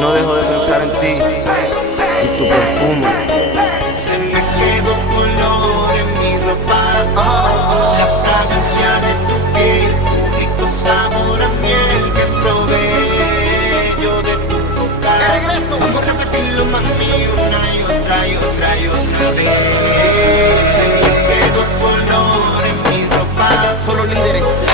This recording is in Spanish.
No dejo de pensar en ti, en tu perfume. Se me quedó color en mi ropa, la fragancia de tu piel, tu rico sabor a miel que probé yo de tu boca. Vamos a repetirlo, mami, una y otra y otra y otra vez. Se me quedó color en mi ropa, Solo líderes.